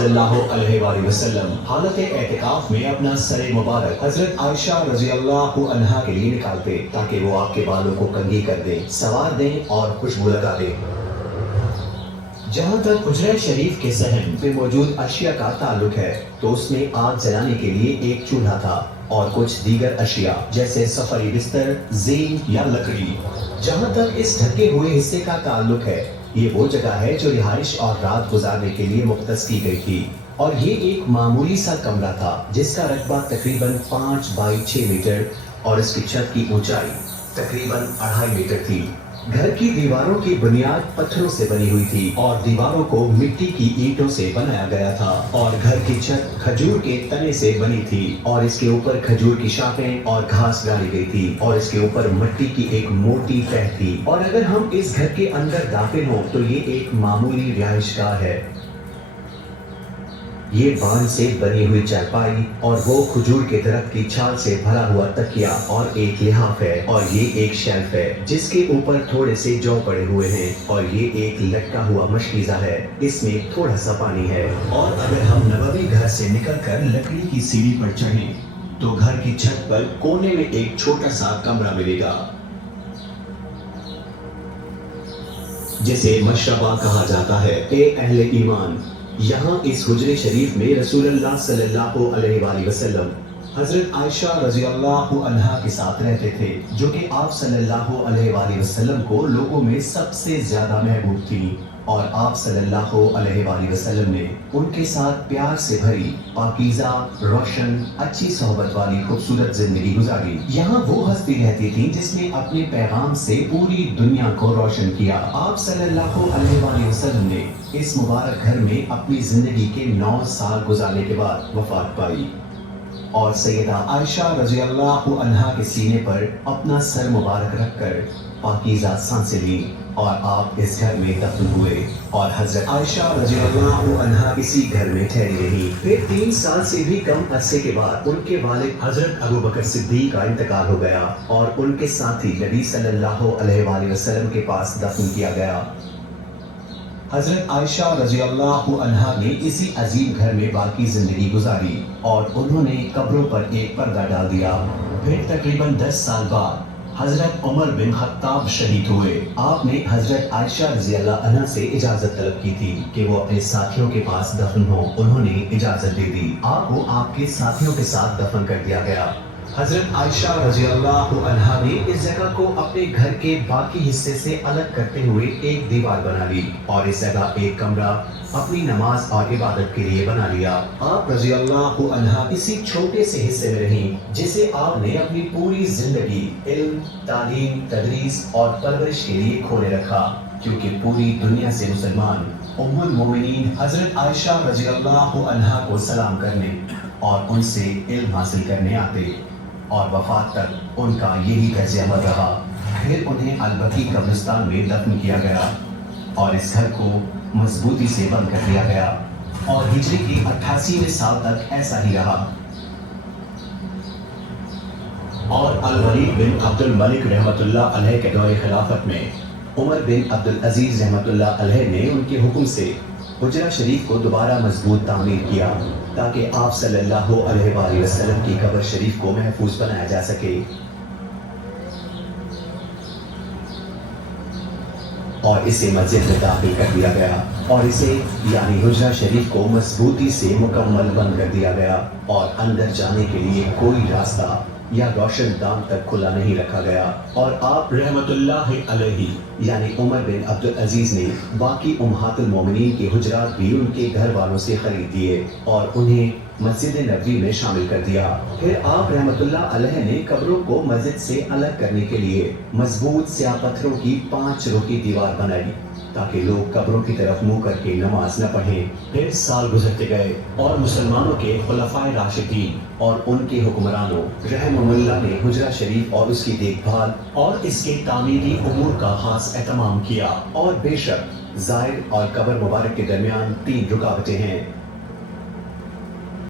صلی اللہ علیہ وآلہ وسلم حالت اعتکاف میں اپنا سر مبارک حضرت عائشہ رضی اللہ عنہا کے لیے نکالتے تاکہ وہ آپ کے بالوں کو کنگھی کر دیں، سوار دیں اور خوشبو لگا دیں۔ جہاں تک حجرہ شریف کے صحن میں موجود اشیاء کا تعلق ہے تو اس میں آگ جلانے کے لیے ایک چولہا تھا اور کچھ دیگر اشیاء جیسے سفری بستر، زین یا لکڑی۔ جہاں تک اس ڈھکے ہوئے حصے کا تعلق ہے، یہ وہ جگہ ہے جو رہائش اور رات گزارنے کے لیے مختص کی گئی تھی، اور یہ ایک معمولی سا کمرہ تھا جس کا رقبہ تقریباً 5 بائی 6 میٹر اور اس کی چھت کی اونچائی تقریباً 2.5 میٹر تھی۔ گھر کی دیواروں کی بنیاد پتھروں سے بنی ہوئی تھی اور دیواروں کو مٹی کی اینٹوں سے بنایا گیا تھا، اور گھر کی چھت کھجور کے تنے سے بنی تھی اور اس کے اوپر کھجور کی شاخیں اور گھاس ڈالی گئی تھی اور اس کے اوپر مٹی کی ایک موٹی تہ تھی۔ اور اگر ہم اس گھر کے اندر داخل ہوں تو یہ ایک معمولی رہائش گاہ ہے۔ یہ بان سے بنی ہوئی چارپائی اور وہ کھجور کے درخت کی چھال سے بھرا ہوا تکیا اور ایک لحاف ہے، اور یہ ایک شیلف ہے جس کے اوپر تھوڑے سے جو پڑے ہوئے ہیں، اور یہ ایک لٹکا ہوا مشکیزہ ہے، اس میں تھوڑا سا پانی ہے۔ اور اگر ہم نبوی گھر سے نکل کر لکڑی کی سیڑھی پر چڑھیں تو گھر کی چھت پر کونے میں ایک چھوٹا سا کمرہ ملے گا جسے مشربہ کہا جاتا ہے۔ اے اہل ایمان، یہاں اس حجرے شریف میں رسول اللہ صلی اللہ علیہ وآلہ وسلم حضرت عائشہ رضی اللہ عنہا کے ساتھ رہتے تھے، جو کہ آپ صلی اللہ علیہ وآلہ وسلم کو لوگوں میں سب سے زیادہ محبوب تھی، اور آپ صلی اللہ علیہ وآلہ وسلم نے ان کے ساتھ پیار سے بھری پاکیزہ، روشن، اچھی صحبت والی خوبصورت زندگی گزاری۔ یہاں وہ ہستی رہتی تھی جس نے اپنے پیغام سے پوری دنیا کو روشن کیا۔ آپ صلی اللہ علیہ وآلہ وسلم نے اس مبارک گھر میں اپنی زندگی کے 9 سال گزارنے کے بعد وفات پائی، اور سیدہ عائشہ رضی اللہ عنہا کے سینے پر اپنا سر مبارک رکھ کر پاکیزہ سانسیں لیں، اور آپ اس گھر میں دفن ہوئے، اور حضرت عائشہ رضی اللہ عنہا اسی گھر میں ٹھہری رہی۔ پھر 3 سال سے بھی کم عرصے کے بعد ان کے والد حضرت ابو بکر صدیق کا انتقال ہو گیا، اور ان کے ساتھی نبی صلی اللہ علیہ وآلہ وسلم کے پاس دفن کیا گیا۔ حضرت عائشہ رضی اللہ عنہا نے اسی عظیم گھر میں باقی زندگی گزاری، اور انہوں نے قبروں پر ایک پردہ ڈال دیا۔ پھر تقریباً 10 سال بعد حضرت عمر بن خطاب شہید ہوئے۔ آپ نے حضرت عائشہ رضی اللہ عنہا سے اجازت طلب کی تھی کہ وہ اپنے ساتھیوں کے پاس دفن ہوں، انہوں نے اجازت دے دی۔ آپ کو آپ کے ساتھیوں کے ساتھ دفن کر دیا گیا۔ حضرت عائشہ رضی اللہ عنہا نے اس جگہ کو اپنے گھر کے باقی حصے سے الگ کرتے ہوئے ایک دیوار بنا لی، اور اس جگہ ایک کمرہ اپنی نماز اور عبادت کے لیے بنا لیا۔ آپ رضی اللہ عنہا اسی چھوٹے سے حصے میں رہیں جسے آپ نے اپنی پوری زندگی علم، تعلیم، تدریس اور پرورش کے لیے کھولے رکھا، کیونکہ پوری دنیا سے مسلمان ام المومنین حضرت عائشہ رضی اللہ عنہا کو سلام کرنے اور ان سے علم حاصل کرنے آتے، اور وفات تک ان کا یہی طرز عمل رہا۔ پھر انہیں البقیع قبرستان میں دفن کیا گیا، اور اس گھر کو مضبوطی سے بند کر دیا گیا، اور ہجری کی 88ویں سال تک ایسا ہی رہا۔ اور الولید بن عبد الملک رحمۃ اللہ علیہ کے دور خلافت میں عمر بن عبد العزیز رحمۃ اللہ علیہ نے ان کے حکم سے حجرہ شریف کو دوبارہ مضبوط تعمیر کیا تاکہ آپ صلی اللہ علیہ وآلہ وسلم کی قبر شریف کو محفوظ بنایا جا سکے، اور اسے مسجد میں داخل کر دیا گیا، اور اسے یعنی حجرہ شریف کو مضبوطی سے مکمل بند کر دیا گیا، اور اندر جانے کے لیے کوئی راستہ یا روشن دان تک کھلا نہیں رکھا گیا۔ اور آپ رحمت اللہ علیہ یعنی عمر بن عبد العزیز نے باقی امہات المومنین کے حجرات بھی ان کے گھر والوں سے خرید دیے اور انہیں مسجد نبوی میں شامل کر دیا۔ پھر آپ رحمت اللہ علیہ نے قبروں کو مسجد سے الگ کرنے کے لیے مضبوط سیاہ پتھروں کی 5 رخی دیوار بنائی تاکہ لوگ قبروں کی طرف منہ کر کے نماز نہ پڑھیں۔ پھر سال گزرتے گئے اور مسلمانوں کے خلفائے راشدین اور ان کے حکمرانوں رحمہم اللہ نے حجرہ شریف اور اس کی دیکھ بھال اور اس کے تعمیری امور کا خاص اہتمام کیا، اور بے شک زائر اور قبر مبارک کے درمیان 3 رکاوٹیں ہیں۔